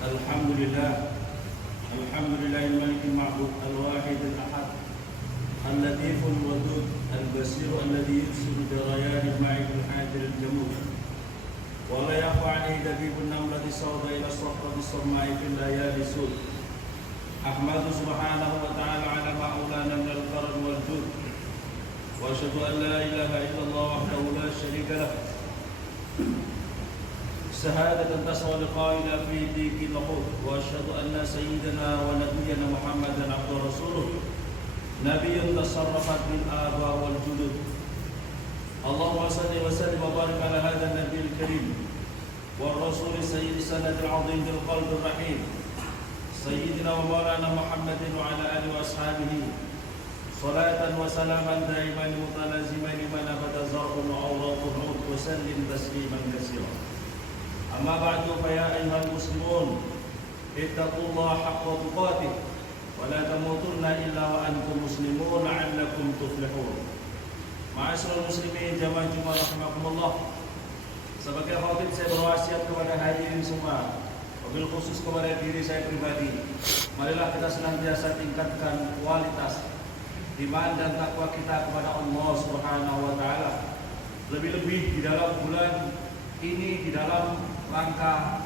Alhamdulillah, Alhamdulillah al-Malik al-Ma'bud al-Wahid al-Ahad al-Latif al-Wadud al-Basir alladhi yursilu darayan al-Ma'id al-Hadir al-Jamud wa la yakhfa 'alayhi dabibun namlati sawda ila as-safrati as-samma'i fil layali sud. Ahmadu subhanahu wa ta'ala ala ma'ulana min al-karam wal-jud wa asyhadu an la ilaha illallah wahdahu la syarika lah شهادة تسوى لقائنا في ديك النقود وأشهد أن سيدنا ونبينا محمدا عبد رسوله نبي تصرفت بالآباء والجدود. اللهم صل وسلم وبارك على هذا النبي الكريم والرسول سيد السند العظيم بالقلب الرحيم سيدنا ومولانا محمد وعلى آله وأصحابه صلاة وسلاما دائما متلازما لمن أبد زرع وأوراق العود وسلم تسليما كثيرا. أما بعد فيا أيها المسلمون اتقوا الله حق تقاته ولا تموتن إلا وأنتم مسلمون لعلكم تفلحون. Ma'asyiral muslimin jamaah Jumat rahimakumullah. Sebagai khatib saya berwasiat kepada hadirin semua, wabil khusus kepada diri saya pribadi. Marilah kita senantiasa tingkatkan kualitas iman dan takwa kita kepada Allah Subhanahu wa taala. Lebih-lebih di dalam bulan ini, di dalam rangka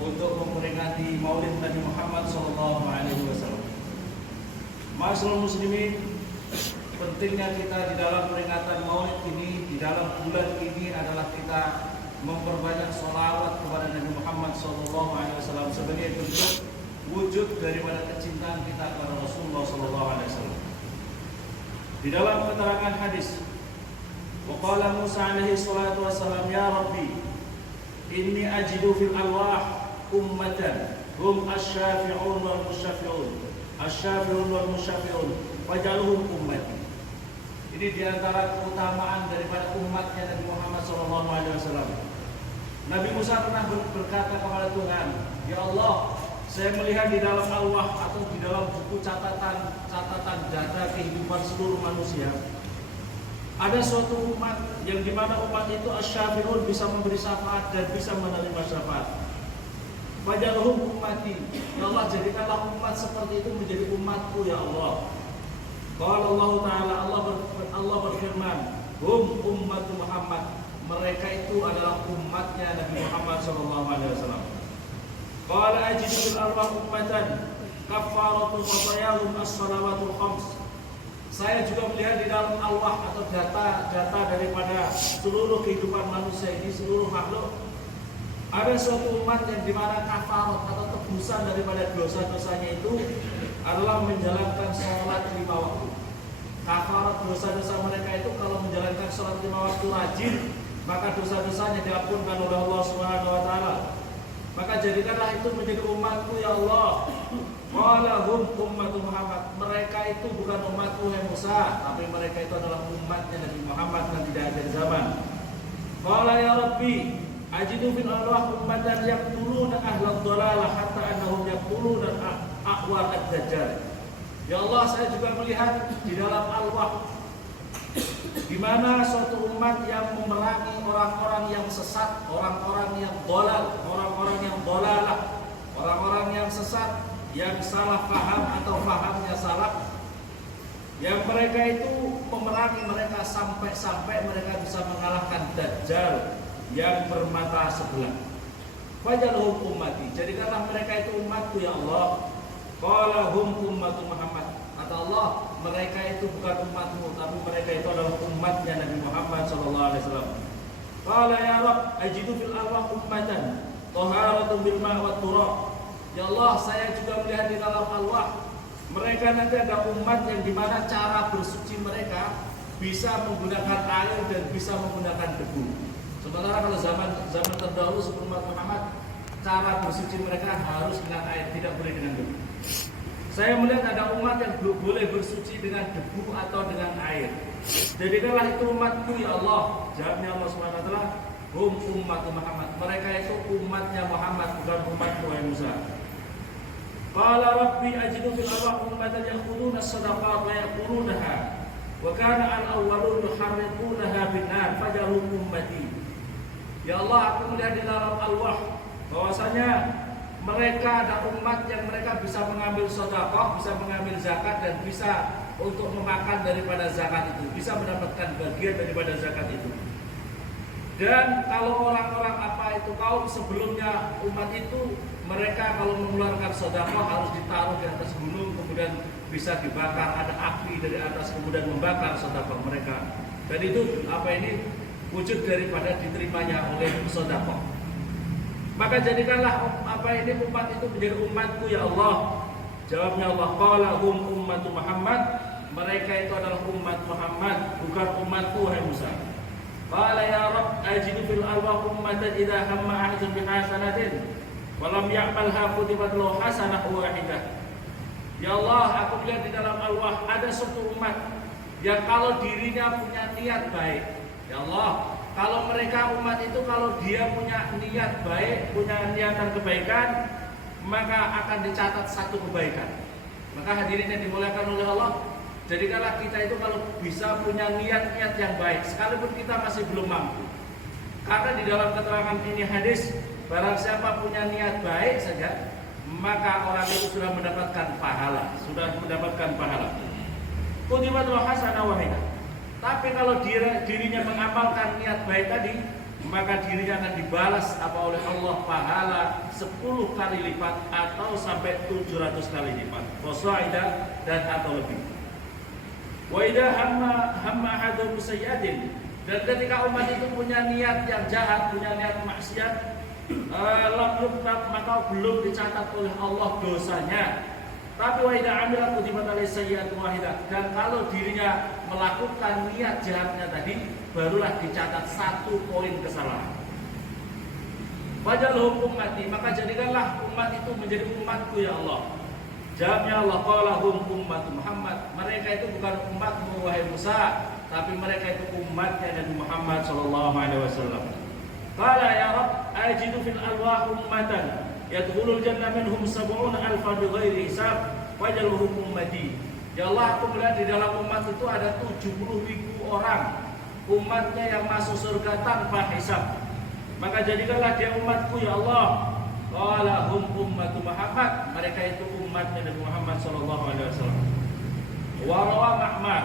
untuk memperingati Maulid Nabi Muhammad SAW. Ma'asyiral muslimin, pentingnya kita di dalam peringatan Maulid ini, di dalam bulan ini adalah kita memperbanyak sholawat kepada Nabi Muhammad SAW sebagai bentuk wujud daripada kecintaan kita kepada Rasulullah SAW. Di dalam keterangan hadis, waqala Musa alaihi salatu wassalam, ya Rabbi inni ajidu fil alwah ummatan hum asy-syafi'un wal musyafi'un asy-syafi'un wal musyafi'un waj'alhum ummati. Ini diantara keutamaan daripada umatnya Nabi Muhammad SAW. Nabi Musa pernah berkata kepada Tuhan, ya Allah, saya melihat di dalam alwah atau di dalam buku catatan data kehidupan seluruh manusia, ada suatu umat yang dimana umat itu asy-syafi'un, bisa memberi syafaat dan bisa menerima syafaat. Waj'alhum ummati, ya Allah, jadikanlah umat seperti itu menjadi umatku ya Allah. Qala Allah Ta'ala, Allah berfirman, hum ummatu Muhammad, mereka itu adalah umatnya Nabi Muhammad SAW. Qala ajidu fil arwah ummatan kaffaratu khatayahum as-salawatul khams. Saya juga melihat di dalam alwah atau data daripada seluruh kehidupan manusia ini, seluruh makhluk, ada suatu umat yang dimana kafarat atau tebusan daripada dosa-dosanya itu adalah menjalankan sholat 5 waktu. Kafarat dosa-dosa mereka itu kalau menjalankan sholat 5 waktu rajin, maka dosa-dosanya diampunkan oleh Allah Subhanahu wa taala. Maka jadikanlah itu menjadi umatku ya Allah. Qala hum ummatu Muhammad, mereka itu bukan umatku yang Musa, tapi mereka itu adalah umatnya Nabi Muhammad dan di akhir zaman. Qala ya Rabbi ajidu fil arwah ummatan yaqtuluna ahlad dhalalah hatta annahum yaqtuluna aqwal ad-dajjal. Ya Allah, saya juga melihat di dalam alwah di mana suatu umat yang memerangi orang-orang yang sesat, orang-orang yang dhalal, orang-orang yang dhalalah, orang-orang yang sesat, yang salah paham atau pahamnya salah, yang mereka itu memerangi mereka sampai mereka bisa mengalahkan Dajjal yang bermata sebelah. Waj'alhum ummati, jadikanlah mereka itu umatku ya Allah. Qala hum ummatu Muhammad, kata Allah, mereka itu bukan umatmu, tapi mereka itu adalah umatnya Nabi Muhammad SAW. Qala ya Rabb ajidu fil arwah ummatan taharatun bil ma' wat turab. Ya Allah, saya juga melihat di dalam alwah mereka nanti ada umat yang dimana cara bersuci mereka bisa menggunakan air dan bisa menggunakan debu. Sementara kalau zaman terdahulu sebelum umat Muhammad, cara bersuci mereka harus dengan air, tidak boleh dengan debu. Saya melihat ada umat yang boleh bersuci dengan debu atau dengan air. Jadikanlah itu umatku ya Allah. Jawabnya Allah Subhanahu wa taala, hum ummatu Muhammad. Mereka itu umatnya Muhammad, bukan umatku yang Musa. Qala rabbi ajidu fil arwah ummatan ya'khuduna as-sadaqat wa ya'kulunaha wa kana al-awwalun yuharriqunaha bin nar faj'alhum ummati. Ya Allah, aku melihat di dalam alwah bahwasanya mereka ada umat yang mereka bisa mengambil sedekah, bisa mengambil zakat, dan bisa untuk memakan daripada zakat itu, bisa mendapatkan bagian daripada zakat itu. Dan kalau orang-orang kaum sebelumnya umat itu, mereka kalau mengeluarkan sedekah harus ditaruh di atas gunung, kemudian bisa dibakar, ada api dari atas kemudian membakar sedekah mereka. Dan itu wujud daripada diterimanya oleh sedekah. Maka jadikanlah umat itu menjadi umatku ya Allah. Jawabnya Allah, qala hum ummatu Muhammad, mereka itu adalah umat Muhammad, bukan umatku wahai Musa. Qala ya Rabb ajidu fil arwah ummatan idza hamma ahadun bi hasanatin wa lam ya'malha kutibat lahu hasanah wahidah. Ya Allah, aku melihat di dalam arwah ada suatu umat yang kalau dirinya punya niat baik. Ya Allah, kalau mereka umat itu kalau dia punya niat baik, punya niatan kebaikan, maka akan dicatat satu kebaikan. Maka hadirin yang dimuliakan oleh Allah, jadikanlah kita itu kalau bisa punya niat-niat yang baik, sekalipun kita masih belum mampu. Karena di dalam keterangan ini hadis, barang siapa punya niat baik saja, maka orang itu sudah mendapatkan pahala, Kutibat lahu hasanah wahidah. Tapi kalau dirinya mengamalkan niat baik tadi, maka dirinya akan dibalas oleh Allah pahala 10 kali lipat atau sampai 700 kali lipat. Wasaidah dan atau lebih. Wa idza hamma ahadun bisayyi'atin, dan ketika umat itu punya niat yang jahat, punya niat maksiat, lam yuktab, maka belum dicatat oleh Allah dosanya. Tapi wa idza amila kutibat alaihi sayyi'atun wahidah, dan kalau dirinya melakukan niat jahatnya tadi, barulah dicatat 1 poin kesalahan. Fajalhum ummati, maka jadikanlah umat itu menjadi umatku ya Allah. Jawabnya Allah, qala hum ummatu Muhammad, mereka itu bukan umatmu wahai Musa, tapi mereka itu umatnya Nabi Muhammad sallallahu alaihi wasallam. Qala ya Rabb ajidu fil arwah ummatan yadkhulul jannah minhum 70,000 bighairi hisab fajalhum ummati. Ya Allah, aku melihat di dalam umat itu ada 70.000 orang, umatnya yang masuk surga tanpa hisab. Maka jadikanlah dia umatku ya Allah. Qala hum ummatu Muhammad, mereka itu umatnya Nabi Muhammad sallallahu alaihi wasallam. Wa rawa Ma'mar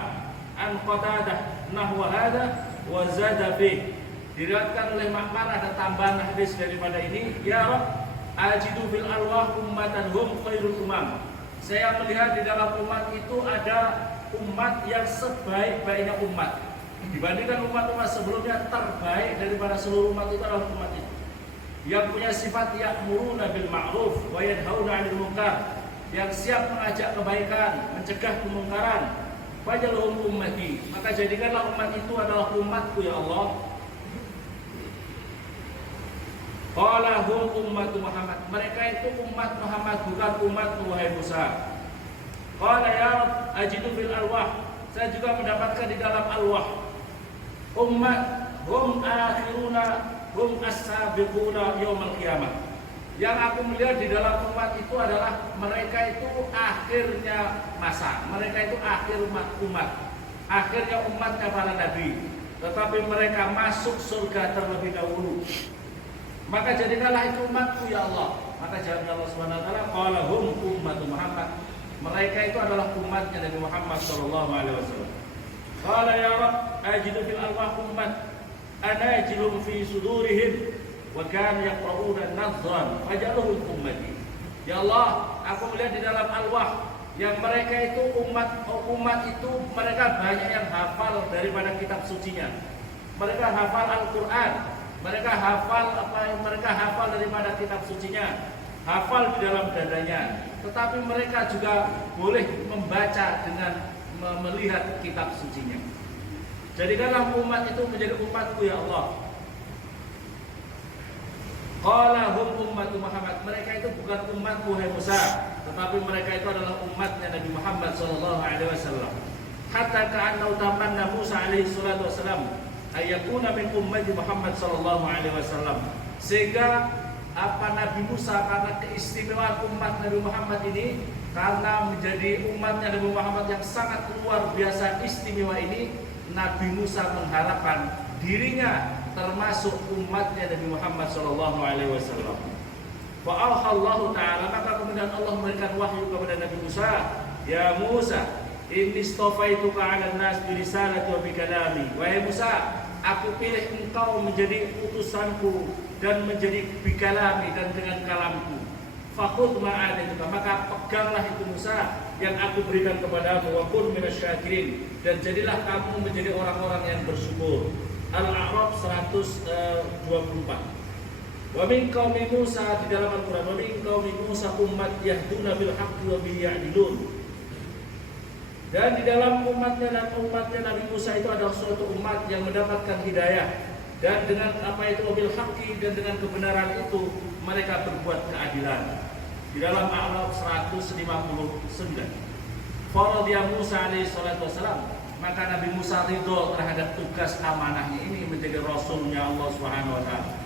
an Qatadah nahwa hada wa zada fi. Diriwayatkan oleh Ma'mar ada tambahan hadis daripada ini, ya Rabb ajidu fil arwah ummatan hum khairul umam. Saya melihat di dalam umat itu ada umat yang sebaik-baiknya umat. Dibandingkan umat-umat sebelumnya, terbaik daripada seluruh umat itu adalah umat itu, yang punya sifat ya'muruna bil ma'ruf wa yanhauna 'anil munkar, yang siap mengajak kebaikan, mencegah kemungkaran. Fajalhum ummati, maka jadikanlah umat itu adalah umatku ya Allah. Qala hum ummatu Muhammad, mereka itu umat Muhammad, bukan umatmu wahai Musa. Qala ya Rabb ajidu fil arwah, saya juga mendapatkan di dalam arwah ummat hum akhiruna hum as-sabiquna yaumil qiyamah. Yang aku melihat di dalam umat itu adalah mereka itu akhirnya masa, mereka itu akhir umat, akhirnya umatnya para nabi, tetapi mereka masuk surga terlebih dahulu. Maka jadikanlah itu umatku ya Allah. Maka jawabnya Allah Subhanahu wa taala, qala hum ummatu Muhammad, mereka itu adalah umatnya Nabi Muhammad sallallahu alaihi wasallam. Qala ya Rabb ajidu fil arwah ummat anajilum fi sudurihim wa kanu yaqra'una an-nadhran fajalhum ummati. Ya Allah, aku melihat di dalam arwah yang mereka itu umat itu mereka banyak yang hafal daripada kitab sucinya. Mereka hafal Al-Qur'an, mereka hafal daripada kitab sucinya, hafal di dalam dadanya. Tetapi mereka juga boleh membaca dengan melihat kitab sucinya. Jadikanlah umat itu menjadi umatku ya Allah. Qala hum ummatu Muhammad, mereka itu bukan umatmu wahai Musa, tetapi mereka itu adalah umatnya Nabi Muhammad sallallahu alaihi wasallam. Hatta ka'anna utamanna Musa alaihi salatu wasallam ayakuna min ummati Muhammad sallallahu alaihi wasallam. Sehingga Nabi Musa, karena keistimewaan umat Nabi Muhammad ini, karena menjadi umatnya Nabi Muhammad yang sangat luar biasa istimewa ini, Nabi Musa mengharapkan dirinya termasuk umatnya Nabi Muhammad sallallahu alaihi wasallam. Fa'auhallahu ta'ala, maka kemudian Allah memberikan wahyu kepada Nabi Musa, ya Musa, inni istafaituka 'alan nas bi risalati wa bi kalami. Wahai Musa, aku pilih engkau menjadi utusanku dan menjadi bi kalami dan dengan kalamku. Fakhudh ma'adatuka, maka peganglah itu Musa yang aku berikan kepadamu, wa kun minasyakirin, dan jadilah kamu menjadi orang-orang yang bersyukur. Al-A'raf 124. Wa min qaumi Musa, di dalam Al-Qur'an, wa min qaumi Musa ummat yahduna bil haqqi wa bihi ya'dilun. Dan di dalam umatnya Nabi Musa itu ada suatu umat yang mendapatkan hidayah, dan dengan apa itu bil haqqi, dan dengan kebenaran itu mereka berbuat keadilan. Di dalam A'raf 159. Faradhiya Musa alaihi salatu wasalam, maka Nabi Musa ridho terhadap tugas amanahnya ini menjadi rasulnya Allah Subhanahu wa taala.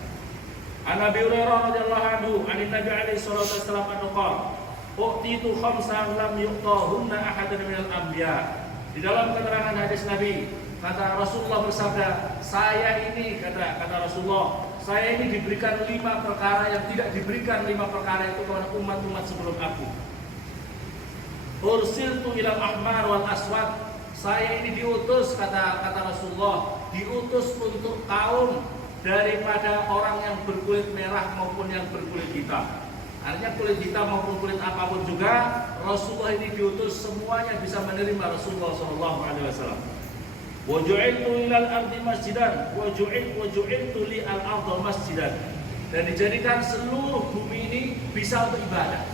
An Abi Hurairah radhiyallahu anhu, an Nabi alaihi salatu wasallam qala, "U'titu khamsan lam yu'tahunna ahadun minal anbiya." Di dalam keterangan hadis Nabi, kata Rasulullah bersabda, saya ini kata Rasulullah, saya ini diberikan 5 perkara yang tidak diberikan 5 perkara itu kepada umat-umat sebelum aku. Ursiltu ilal ahmar wal aswad. Saya ini diutus kata Rasulullah, diutus untuk kaum daripada orang yang berkulit merah maupun yang berkulit hitam. Artinya kulit hitam maupun kulit apapun juga, Rasulullah ini diutus semuanya bisa menerima Rasulullah SAW. Wa ju'iltu ilal ardi masjidan wa ju'iltu li al ardi masjidan. Dan dijadikan seluruh bumi ini bisa untuk ibadah.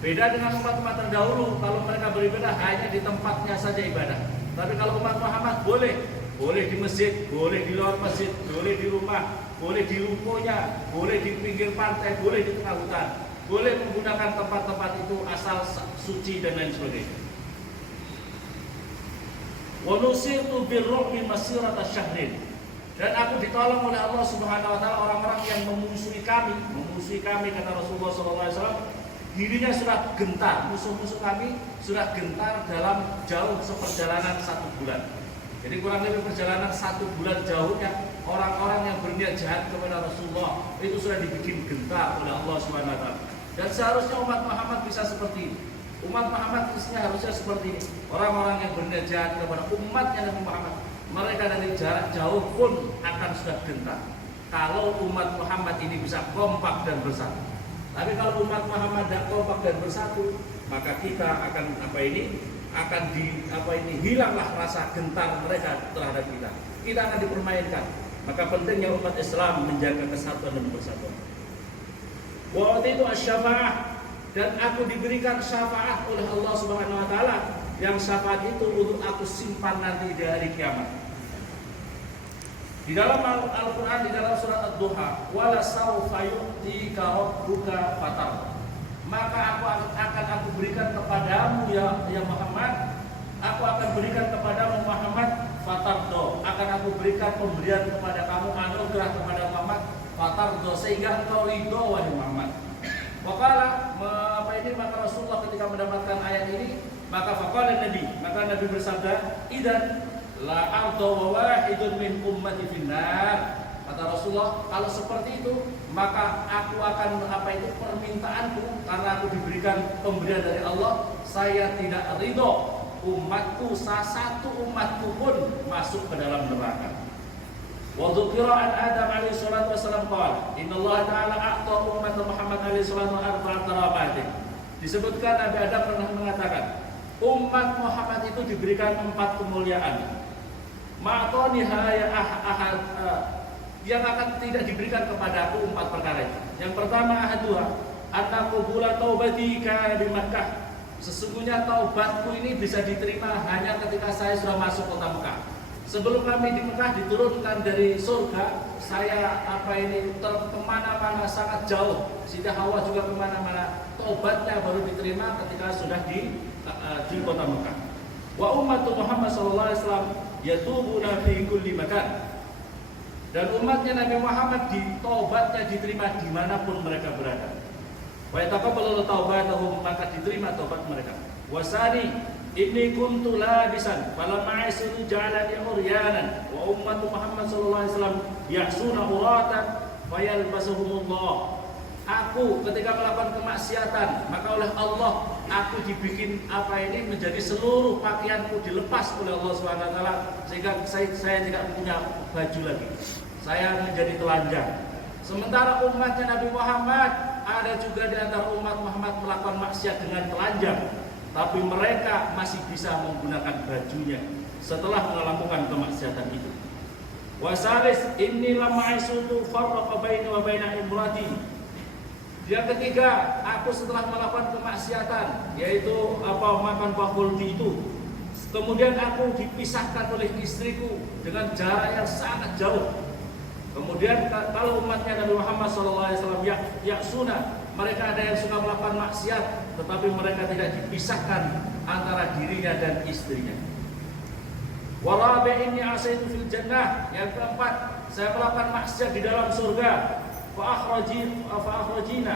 Beda dengan umat-umat terdahulu, kalau mereka beribadah hanya di tempatnya saja ibadah. Tapi kalau umat Muhammad boleh di masjid, boleh di luar masjid, boleh di rumah, boleh di rukonya, boleh di pinggir pantai, boleh di tengah hutan, boleh menggunakan tempat-tempat itu asal suci dan lain sebagainya. Wa nusirtu birru'bi masirata syahrin. Dan aku ditolong oleh Allah Subhanahu wa taala orang-orang yang memusuhi kami kata Rasulullah SAW. Dirinya sudah gentar, musuh-musuh kami sudah gentar dalam jauh seperjalanan 1 bulan. Jadi kurang lebih perjalanan 1 bulan jauhnya orang-orang yang berniat jahat kepada Rasulullah itu sudah dibikin gentar oleh Allah Subhanahu wa taala. Dan seharusnya umat Muhammad bisa seperti ini. Umat Muhammad harusnya seperti ini. Orang-orang yang berniat jahat kepada umatnya Nabi Muhammad, mereka dari jarak jauh pun akan sudah gentar. Kalau umat Muhammad ini bisa kompak dan bersatu. Tapi kalau umat Muhammad tidak kompak dan bersatu, maka kita akan hilanglah rasa gentar mereka terhadap kita. Kita akan dipermainkan. Maka pentingnya umat Islam menjaga kesatuan dan persatuan. Wa itu asy-syafa'ah, dan aku diberikan syafaat oleh Allah Subhanahu wa taala, yang syafaat itu untuk aku simpan nanti di hari kiamat. Di dalam Al-Qur'an, di dalam surat Ad-Duha, wala sawfa yu'tika rabbuka fatar. Maka aku berikan kepadamu ya Muhammad, aku akan berikan kepadamu Muhammad fatardo, akan aku berikan pemberian kepada kamu, anugerah kepada Muhammad fatardo, sehingga engkau ridho wahai Muhammad. Maka Rasulullah ketika mendapatkan ayat ini, maka Nabi bersabda, idan la ardo wa wahidun min ummati finnar. Kata Rasulullah, kalau seperti itu, maka aku akan permintaanku, karena aku diberikan pemberian dari Allah, saya tidak ridho umatku, satu umatku pun masuk ke dalam neraka. Wa dzukira an Adam alaihi salatu wasallam qala, innallaha ta'ala a'ta ummat Muhammad alaihi salatu arba'at darabatin. Disebutkan Nabi Adam pernah mengatakan, umat Muhammad itu diberikan 4 kemuliaan. Ma'taniha ya ahad, yang akan tidak diberikan kepada aku 4 perkara itu. Yang pertama ahadua, at-taqbula taubati ka di Makkah. Sesungguhnya taubatku ini bisa diterima hanya ketika saya sudah masuk kota Mekah. Sebelum kami di Mekah diturunkan dari surga, saya kemana-mana sangat jauh. Siti Hawa juga kemana-mana. Taubatnya baru diterima ketika sudah di kota Mekah. Wa ummatu Muhammad SAW yatubuna fi kulli makan. Dan umatnya Nabi Muhammad taubatnya diterima dimanapun mereka berada. Wa yataqabbalu taubatahum, maka diterima taubat mereka. Wasani inni kuntu labisan falamma asiru ja'alani uryanan wa ummatu Muhammad sallallahu alaihi wasallam yahsuna uratan fayalbasuhumullah. aku ketika melakukan kemaksiatan, maka oleh Allah aku dibikin menjadi seluruh pakaianku dilepas oleh Allah Subhanahu wa taala sehingga saya tidak punya baju lagi. Saya menjadi telanjang. Sementara umatnya Nabi Muhammad, ada juga di antara umat Muhammad melakukan maksiat dengan telanjang, tapi mereka masih bisa menggunakan bajunya setelah melakukan kemaksiatan itu. Wasalis inni lamma isutu farraqa baini wa baina imrati. Yang ketiga, aku setelah melakukan kemaksiatan, yaitu makan bakuldi itu, kemudian aku dipisahkan oleh istriku dengan jarak yang sangat jauh. Kemudian kalau umatnya Nabi Muhammad SAW yaksuna, mereka ada yang suka melakukan maksiat, tetapi mereka tidak dipisahkan antara dirinya dan istrinya. Warabi inni asaitu fil jannah. Yang keempat, saya melakukan maksiat di dalam surga. Fa'akhrajina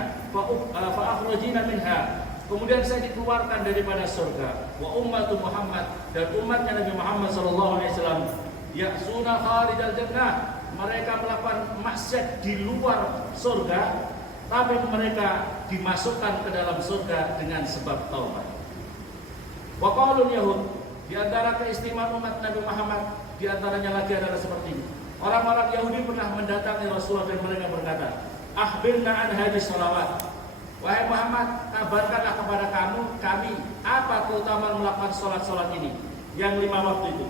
minha. Kemudian saya dikeluarkan daripada surga. Wa ummatu Muhammad, dan umatnya Nabi Muhammad SAW yaksuna kharijal jannah. Mereka melakukan maksiat di luar surga, tapi mereka dimasukkan ke dalam surga dengan sebab taubat. Wa qaulul yahud, di antara keistimewaan umat Nabi Muhammad, di antaranya lagi adalah seperti ini. Orang-orang Yahudi pernah mendatangi Rasulullah dan mereka berkata, "Akhbirna an hadis sholawat." Wahai Muhammad, kabarkanlah kepada kami apa keutamaan melakukan sholat ini, yang 5 waktu itu.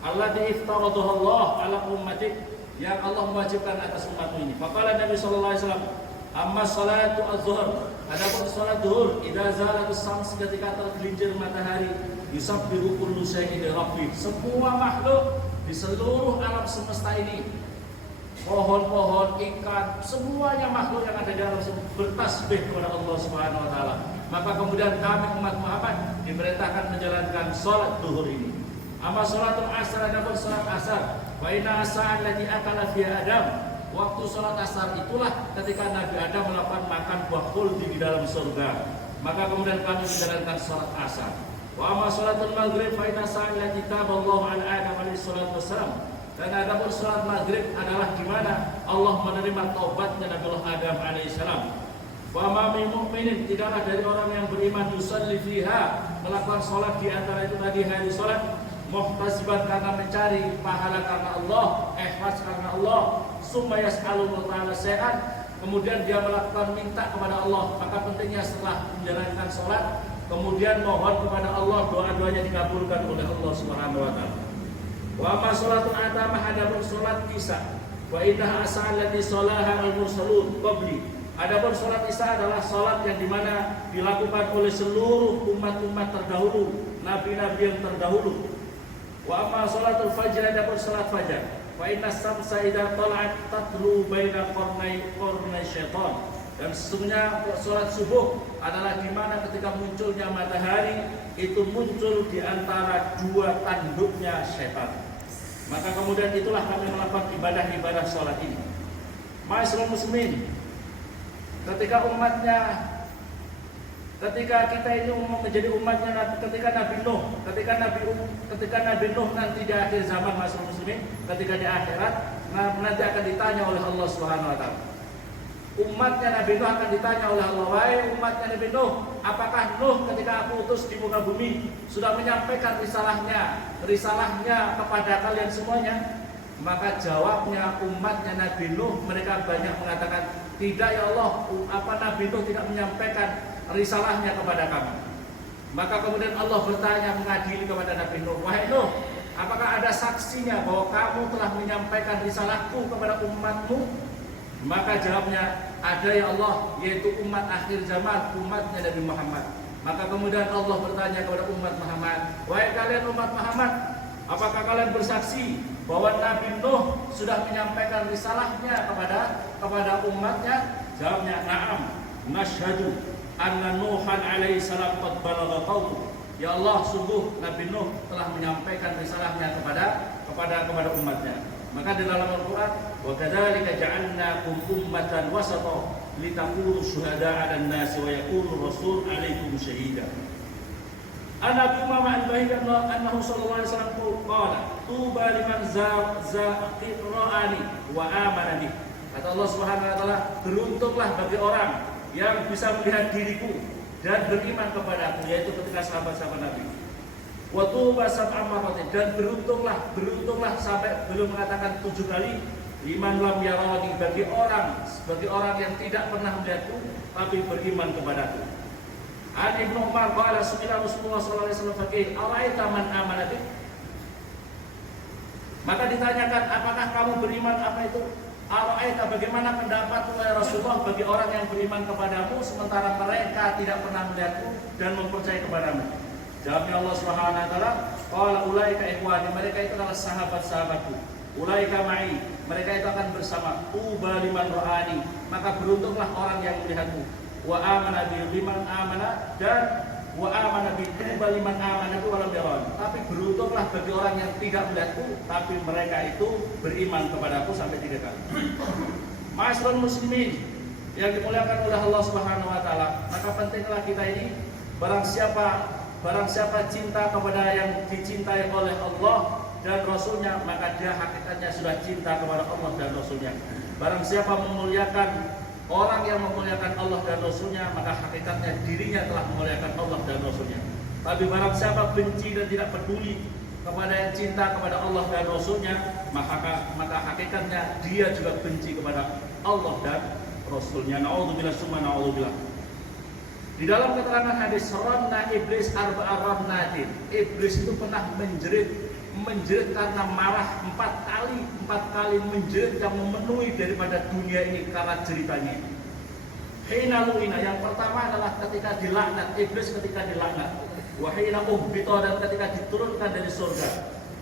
Allati iftaradaha Allah ala ummatik, yang Allah mewajibkan atas umatmu ini. Faqala Nabi sallallahu alaihi wasallam, "Amma salatu az-zuhr." Adapun salat zuhur, idza zalatus syams, ketika tergelincir matahari, yusabbihu kullu shay'in li rabbih. Semua makhluk di seluruh alam semesta ini, pohon-pohon, ikan, semuanya makhluk yang ada di alam semesta bertasbih kepada Allah Subhanahu wa taala. Maka kemudian kami umat Muhammad diperintahkan menjalankan salat zuhur ini. Amma salatul asar, adapun salat asar, wa inna asa'an lati akala fi Adam. Waktu salat asar itulah ketika Nabi Adam melakukan makan buah khuldi di dalam surga. Maka kemudian kami menjalankan salat asar. Wa amma salatul maghrib fa inna sa'an lati taballahu an Adam alaihi salatu wassalam. Dan adapun salat maghrib adalah di mana Allah menerima taubatnya Nabiullah Adam alaihi salam. Wa ma min mu'minin, tidaklah dari orang yang beriman yusalli fiha, melakukan salat di antara itu tadi hari salat, muhtasiban karena mencari pahala karena Allah, ikhlas karena Allah, summa yas'alullah ta'ala syai'an, kemudian dia melakukan minta kepada Allah. Maka pentingnya setelah menjalankan salat, kemudian mohon kepada Allah, doa-doanya dikabulkan oleh Allah Subhanahu wa taala. Wa ma sholatul atamah, adapun salat isya, wa innaha as'alati sholaha al-mursalun qabli. Adapun salat isya adalah salat yang dimana dilakukan oleh seluruh umat-umat terdahulu, nabi-nabi yang terdahulu. Wa amma sholatul fajr, adapun salat fajar, wa inna samsa idza tala'at tatlu baina qarnai syaitan. Dan sesungguhnya salat subuh adalah di mana ketika munculnya matahari itu muncul di antara dua tanduknya syaitan. Maka kemudian itulah kami melakukan ibadah-ibadah salat ini. Ma'asyiral muslimin, ketika kita ini menjadi umatnya, ketika Nabi Nuh nanti di akhir zaman, ma'asyiral muslimin, ketika di akhirat nanti akan ditanya oleh Allah Subhanahu wa taala. Umatnya Nabi Nuh akan ditanya oleh Allah, wahai umatnya Nabi Nuh, apakah Nuh ketika aku utus di muka bumi sudah menyampaikan risalahnya kepada kalian semuanya? Maka jawabnya umatnya Nabi Nuh, mereka banyak mengatakan, tidak ya Allah, Nabi Nuh tidak menyampaikan risalahnya kepada kami. Maka kemudian Allah bertanya, mengadili kepada Nabi Nuh, wahai Nuh, apakah ada saksinya bahwa kamu telah menyampaikan risalahku kepada umatmu? Maka jawabnya, ada ya Allah, yaitu umat akhir zaman, umatnya Nabi Muhammad. Maka kemudian Allah bertanya kepada umat Muhammad, wahai kalian umat Muhammad, apakah kalian bersaksi bahwa Nabi Nuh sudah menyampaikan risalahnya kepada umatnya? Jawabnya, na'am, nasyhadu anna Nuhan alaihi salam qad balagha qaumu. Ya Allah, sungguh Nabi Nuh telah menyampaikan risalahnya kepada umatnya. Maka di dalam Al-Quran, wa kadzalika ja'alnakum ummatan wasata litakunu syuhada'a 'alan nasi wa yakunu rasul 'alaikum syahida. An-Nabi Muhammad annahu sallallahu alaihi wasallam qala tuba liman zaqira'ani wa amana bi. Kata Allah Subhanahu wa taala, beruntunglah bagi orang yang bisa melihat diriku dan beriman kepadaku, yaitu ketika sahabat-sahabat Nabi. Wa tuba sab'a marratin, dan beruntunglah sampai belum mengatakan 7 kali, liman lam yarani, bagi orang yang tidak pernah melihatku tapi beriman kepadaku. An Ibnu Umar qala su'ila Rasulullah sallallahu alaihi wasallam faqih ara'aita man amana bik. Maka ditanyakan, apakah kamu beriman? Apa itu? Ara'aita, bagaimana pendapat wahai Rasulullah bagi orang yang beriman kepadamu sementara mereka tidak pernah melihatku dan mempercayai kepadamu? Jawabnya Allah Subhanahu wa taala, qala ulaika ikhwani, mereka itu adalah sahabat-sahabatku. Ulaika ma'i, mereka itu akan bersama. Tuba liman ra'ani, maka beruntunglah orang yang melihatmu. Wa amana bi liman amana, dan wa amana bi tuba liman amana itu walam yarani. Tapi beruntunglah bagi orang yang tidak melihatku tapi mereka itu beriman kepadaku sampai 3 kali. Ma'asyiral muslimin yang dimuliakan oleh Allah Subhanahu wa taala, maka pentinglah kita ini barang siapa cinta kepada yang dicintai oleh Allah dan Rasulnya, maka dia hakikatnya sudah cinta kepada Allah dan Rasulnya. Barang siapa memuliakan orang yang memuliakan Allah dan Rasulnya, maka hakikatnya dirinya telah memuliakan Allah dan Rasulnya. Tapi barang siapa benci dan tidak peduli kepada yang cinta kepada Allah dan Rasulnya, maka hakikatnya dia juga benci kepada Allah dan Rasulnya. Na'udzubillah summa na'udzubillah. Di dalam keterangan hadis, ranna iblis arba'a rannatin, iblis itu pernah menjerit karena marah 4 kali menjerit yang memenuhi daripada dunia ini karena ceritanya. Hina lu'ina, yang pertama adalah ketika dilaknat, iblis ketika dilaknat. Wa hina uhbita, dan ketika diturunkan dari surga.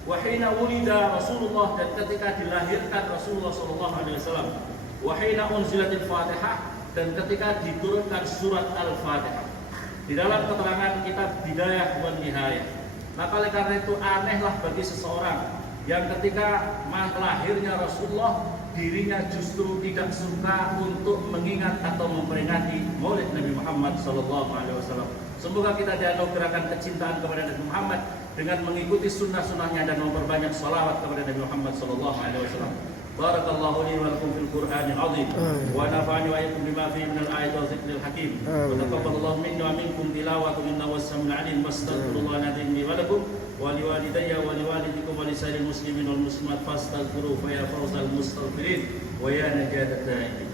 Wa hina wulida Rasulullah, dan ketika dilahirkan Rasulullah sallallahu alaihi wasallam. Wa hina unzilatil Fatihah, dan ketika diturunkan surat Al-Fatihah. Di dalam keterangan kitab Bidayah wan Nihayah. Maka oleh karena itu anehlah bagi seseorang yang ketika lahirnya Rasulullah, dirinya justru tidak suka untuk mengingat atau memperingati Maulid Nabi Muhammad SAW. Semoga kita dianugerahkan kecintaan kepada Nabi Muhammad dengan mengikuti sunnah-sunnahnya dan memperbanyak salawat kepada Nabi Muhammad SAW. Barakallahu li wa lakum fil Qur'anil 'azim wa nafa'ani wa iyyakum bima fihi minal ayati wa dzikril hakim. Wa taqabbalallahu minna wa minkum tilawatahu innahu was-sami'ul 'alim. Wastaghfirullaha li wa lakum wa liwalidayya wa liwalidikum wa lisa'iril muslimin wal muslimat fastaghfiruhu fa ya fawzal mustaghfirin wa ya najatat ta'imin.